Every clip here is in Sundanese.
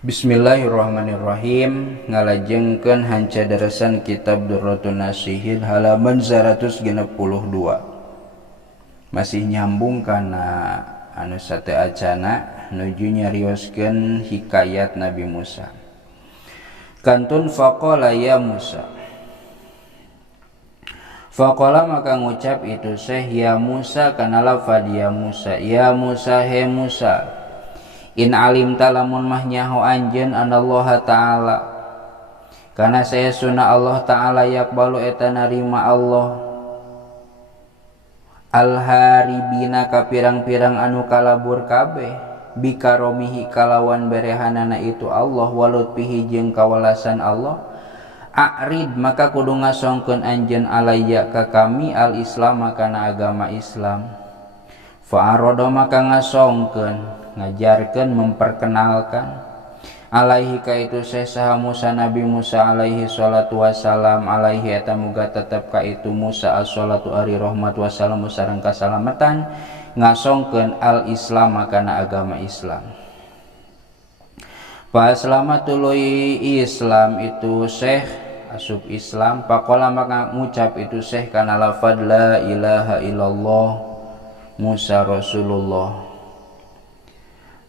Bismillahirrahmanirrahim. Ngalajengkeun hanca darasan kitab Durratun Nasihin halaman 162. Masih nyambung kana anu sate acana nuju nyarioskeun hikayat Nabi Musa. Kantun faqala ya Musa. Faqala maka ngucap itu Syekh ya Musa kana lafad ya Musa. Ya Musa he Musa. In alim talamun mah nyaho anjeun anallaha ta'ala kana saya sunna Allah ta'ala yakbalu eta narima Allah alharibina ka pirang-pirang anu kalabur kabeh bikaromihi kalawan berehanana itu Allah walutpihi jeung kawalasan Allah a'rid maka kudu ngasongkeun anjeun alayya ka kami al-islam kana agama Islam fa'arada maka ngasongkeun ngajarkeun memperkenalkan alaihi ka itu saha Musa Nabi Musa alaihi salatu wassalam alaihi eta muga tetep ka itu Musa as-salatu ari rahmat wassalam sareng kasalamatan ngasongkeun al-islam kana agama Islam. Fa aslamatul Islam itu Syekh asup Islam faqala maka ngucap itu Syekh kana lafaz la ilaha illallah Musa Rasulullah.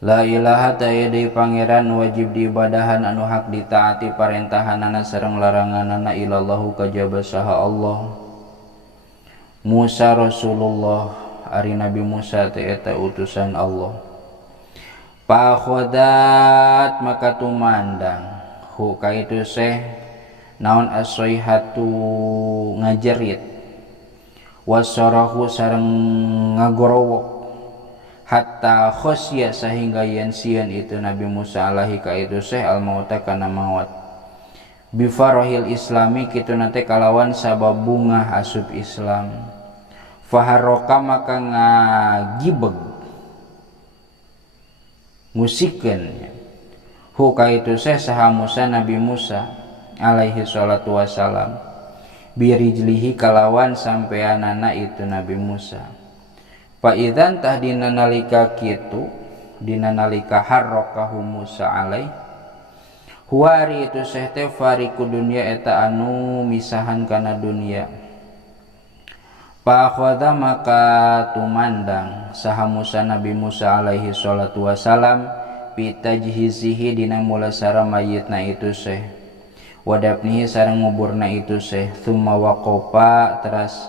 La ilaha ta'idai pangeran wajib diibadahan anu hak ditaati parentahanana sareng laranganana ilallahu kajaba saha Allah. Musa Rasulullah ari Nabi Musa teh eta utusan Allah. Pakhodat maka tumandang hu ka itu Syekh naon as-soihatu ngajerit wasarahu sareng ngagorowok hatta khosya sehingga yen sieun itu Nabi Musa alaihi ka itu Syekh al-mauta kana maut bifarahil islami kitu nate kalawan sabab bunga asup Islam faharroka maka ngagibeg musikeun hu ka itu Syekh saha Musa Nabi Musa alaihi salatu wassalam birijlihi kalawan sampeanana itu Nabi Musa. Fa idzan tah dina nalika kitu dina nalika harrakahu Musa alaih huari itu Syekh teh fariqu dunya eta anu misahan kana dunya fa akhadha maka tumandang saha Musa Nabi Musa alaihi salatu wassalam pitajhizihi dina mulasara mayitna itu Syekh wadapnihi sareng nguburna itu Syekh tsumma waqafa teras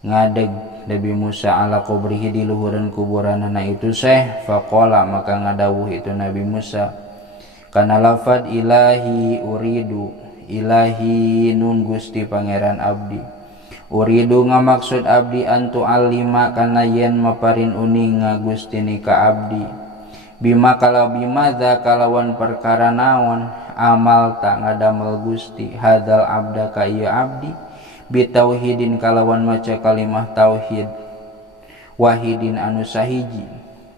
ngadeg Nabi Musa ala kubrihi di luhuran kuburanana itu Syekh faqala maka ngadawuh itu Nabi Musa kana lafad ilahi uridu ilahi nun Gusti pangeran abdi uridu ngamaksud abdi antu alima kana yen maparin uning Gusti ni ka abdi bima kalau bimadza kalawan perkara naon amal tak ngadamel Gusti hadzal abda ka ieu abdi bitauhidin kalawan maca kalimah tauhid wahidin anu sahiji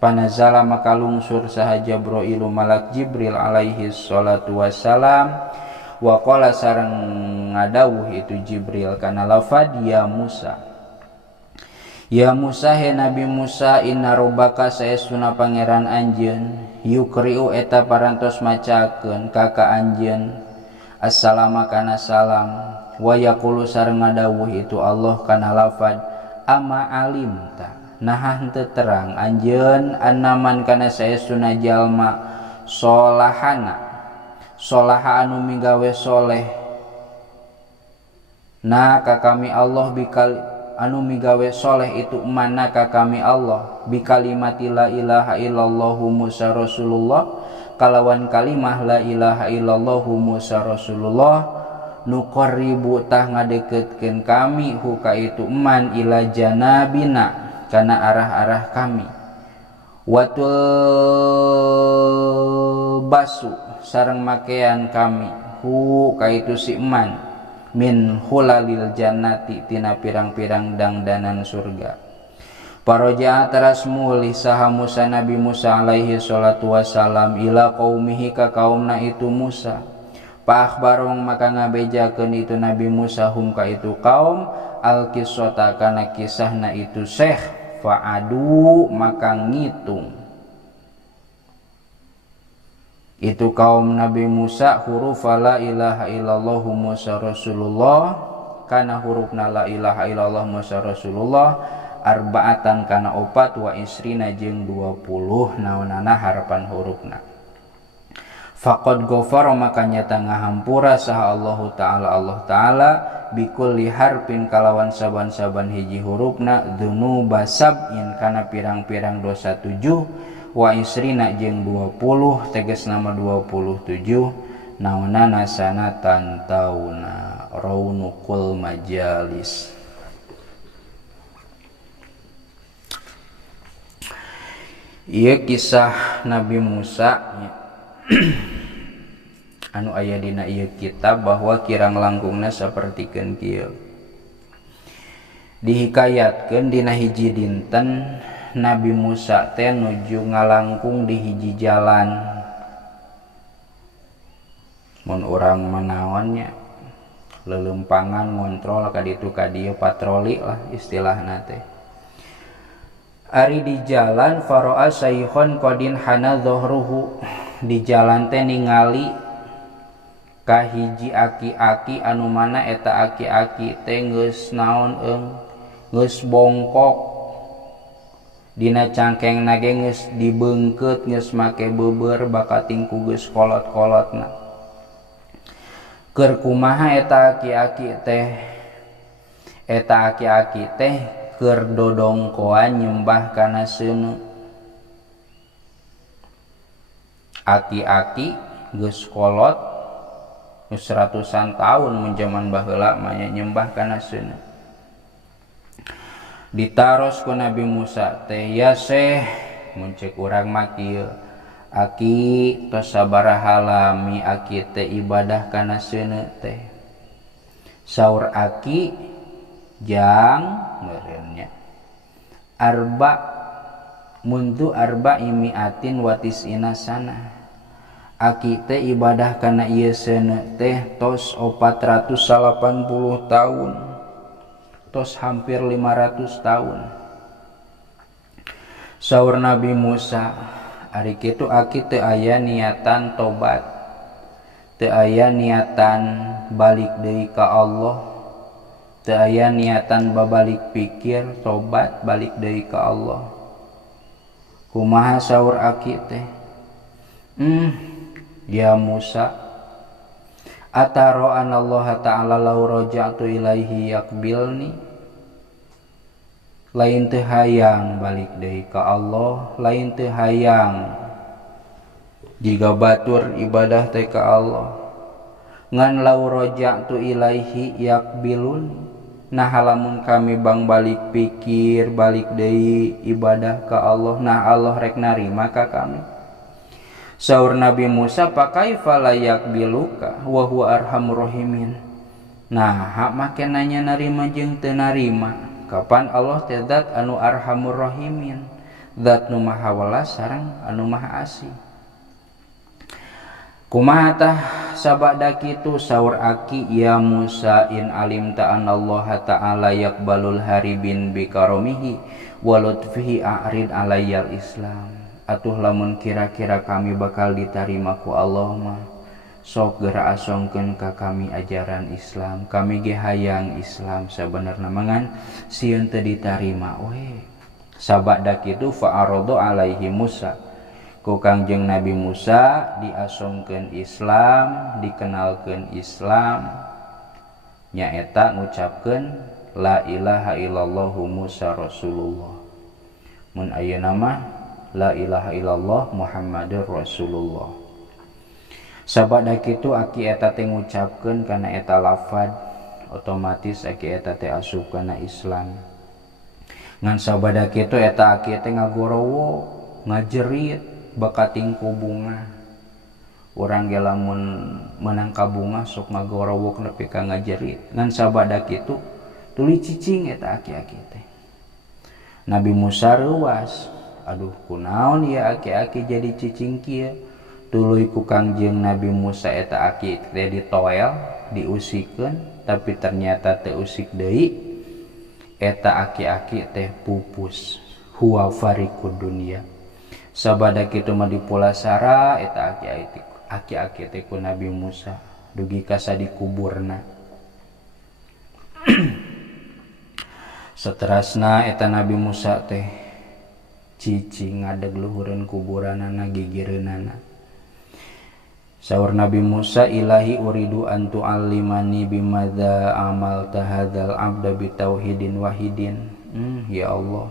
panazala maka lungsur saha Jibril malak Jibril alaihi salatu wassalam wa qala sareng ngadawuh itu Jibril kana lafad ya Musa ya Musa he Nabi Musa inna rabbaka saestuna pangeran anjeun yukriu eta parantos macakeun ka anjeun assalamu kana salam wa yaqulu sareng ngadawuh itu Allah kana lafad ama alimta nah henteu terang anjeun annaman kana saestuna jalma solahana solaha anu migawe soleh na ka kami Allah bikal anu migawe soleh itu mana ka kami Allah bikalimati la ilaha illallah Musa Rasulullah kalawan kalimah la ilaha illallah Musa Rasulullah nuqarribu tah ngadeketkeun kami hu ka itu man ila janabina kana arah-arah kami watul basu sareng makean kami hu ka itu si man min hulalil jannati tina pirang-pirang dangdanan surga paraja teras mulih saha Musa Nabi Musa alaihi salatu wassalam ila qaumihi ka kaumna itu Musa Pakhbarong maka ngabejakeun itu Nabi Musa hum ka itu kaum al-qissata kana kisahna itu Syekh fa'adu maka ngitung itu kaum Nabi Musa huruf la ilaha illallah Musa Rasulullah kana hurufna la ilaha illallah Musa Rasulullah arbaatan kana opat wa isrina jeung 20 naonana harapan hurufna. Faqad ghafara maka nyata ngahampura saha Allah Ta'ala bikulli harfin kalawan saban-saban hiji hurufna dzunuba sab'in kana pirang-pirang dosa 7 wa isrina jeung 20 tegas nama 27 naonana sanatan tauna raunukul majalis. Ieu kisah Nabi Musa anu aya dina ieu kitab bahwa kirang langkungna sapertikeun kieu. Dihikayatkeun dina hiji dinten Nabi Musa teh nuju ngalangkung di hiji jalan. Mun urang manaonnya lelempangan ngontrol ka ditu ka dieu patroli lah istilahna teh. Ari di jalan faro'a saykhon qadin hana dhahruhu di jalan teh ningali ka hiji aki-aki anu mana eta aki-aki teh geus naon geus bongkok dina cangkengna ge geus dibeungkeut geus make beubeur bakating ku geus kolot-kolotna. Keur kumaha eta aki-aki teh? Eta aki-aki teh keur dodongkoan nyembah kana seuneu. Aki-aki geus kolot geus ratusan tahun mun jaman baheula mah nyembah kana seuneu. Ditaros ku Nabi Musa teh, ya Syekh mun ceuk urang mah kieu aki tos sabaraha lami aki teh ibadah kana seuneu teh. Saur aki jang meureunnya arba mundu arba imiatin watisina sana aki teh ibadah kana ieu seuneu teh tos 480 tahun tos hampir 500 tahun. Saur Nabi Musa ari kitu aki teu aya niatan tobat teu aya niatan balik deui ka Allah teu aya niatan babalik pikir tobat balik deui ka Allah. Kumaha saur aki teh? Ya Musa ataro anallaha ta'ala law raja'tu ilaihi yakbilni lain teu hayang balik deui ka Allah lain teu hayang jiga batur ibadah teh ka Allah ngan law raja'tu ilaihi yakbilun nah halamun kami bang balik pikir balik deui ibadah ka Allah nah Allah rek narima ka kami. Saur Nabi Musa pakaifa la yakbiluka wa huwa arhamur rahimin. Nah hak make nanya narima jeung teu narima kapan Allah teh zat anu arhamur rahimin zat nu maha welas sareng anu maha asih. Kumaha tah sabada kitu saur aki ya Musa in alim ta'anallaha ta'ala yakbalul haribin bikaromihi wa lutfihi a'rid alayyal islam. Atuh lamun kira-kira kami bakal ditarima ku Allah mah sok geura asongkeun ka kami ajaran Islam kami ge hayang Islam sabenerna mangan sieun teu ditarima we. Sabada kitu fa arada alaihi Musa ku Kangjeng Nabi Musa diasongkeun Islam dikenalkeun Islam nyaeta ngucapkeun la ilaha illallah Musa Rasulullah. Mun ayeuna mah la ilaha illallah Muhammadur Rasulullah. Sabada kitu aki eta teh ngucapkeun kana eta lafaz otomatis aki eta teh asup kana Islam. Ngan sabada kitu eta aki teh ngagorowo ngajerit bakating ku bunga. Urang ge lamun meunang ka bunga sok ngagorowo nepi ka ngajerit. Ngan sabada kitu tuluy cicing eta aki-aki teh. Nabi Musa reuas, aduh kunaon ya aki-aki jadi cicing kieu. Tuluy ku Kangjeng Nabi Musa eta aki teh ditoel diusikeun tapi ternyata teu usik deui. Eta aki-aki teh pupus huwa fariqud dunya. Sabada kitu mah dipulasara eta aki-aki aki-aki teh ku Nabi Musa dugi ka sadikuburna. Saterasna eta Nabi Musa teh cici ngadeg luhureun kuburanana gigireunana. Saur Nabi Musa, ilahi uridu an tu'allimani bimadza amalta hadzal abda bitauhidin wahidin. Ya Allah,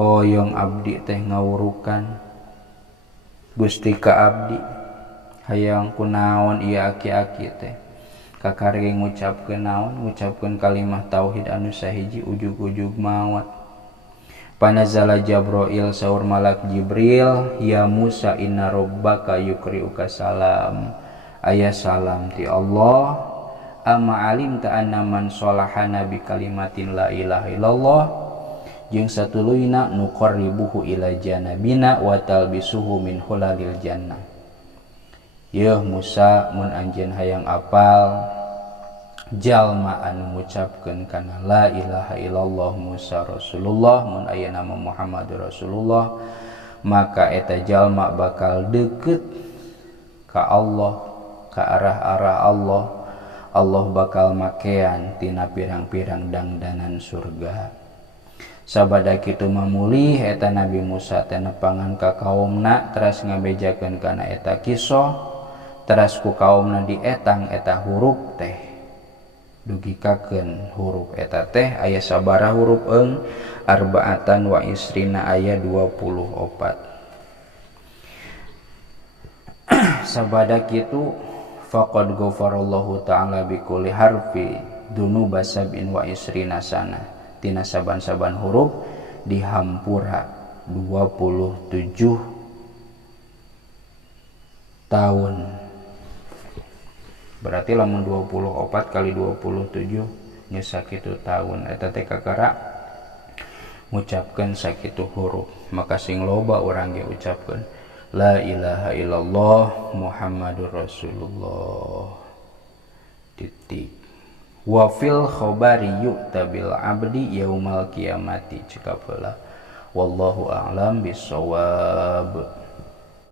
hoyong abdi teh ngawurukan Gusti ka abdi hayang kunaon ieu aki-aki teh kakarge ngucapkeun naon, ngucapkeun kalimah tauhid anu sahiji ujug-ujug maot. Panazala Jabrail, saur malak Jibril, ya Musa inna rabbaka yukri'uka salam, aya salam ti Allah, amma alimta anna man sholahana bi kalimatin la ilaha illallah, jeung satuluyna nuqarribuhu ila janabina wa talbisuhu min hulalil jannah. Yeuh Musa, mun anjeun hayang apal jalma anu ngucapkeun kana la ilaha illallah Musa Rasulullah, mun aya nama Muhammad Rasulullah, maka eta jalma bakal deukeut ka Allah, ka arah-arah Allah. Allah bakal makean tina pirang-pirang dangdanan surga. Sabada kitu mamulih eta Nabi Musa teh nepangan ka kaumna teras ngabejakeun kana eta kisah, teras ku kaumna dietang eta huruf teh dugi kakeun huruf eta teh aya sabaraha huruf arba'atan wa isrina aya 24. Sabada kitu faqad ghafarallahu ta'ala bi kulli harfi dunuba sab'in wa isrina sana, tina saban-saban huruf dihampura 27 tahun. Berarti lamun 24 kali 27 nya sakitu tahun, eta teh kakara ngucapkeun sakitu huruf. Maka sing loba urang ge ucapkeun la ilaha illallah Muhammadur Rasulullah titik. Wa fil khabari yu'tabil abdi yaumal qiyamati cekapeula. Wallahu a'lam bissawab.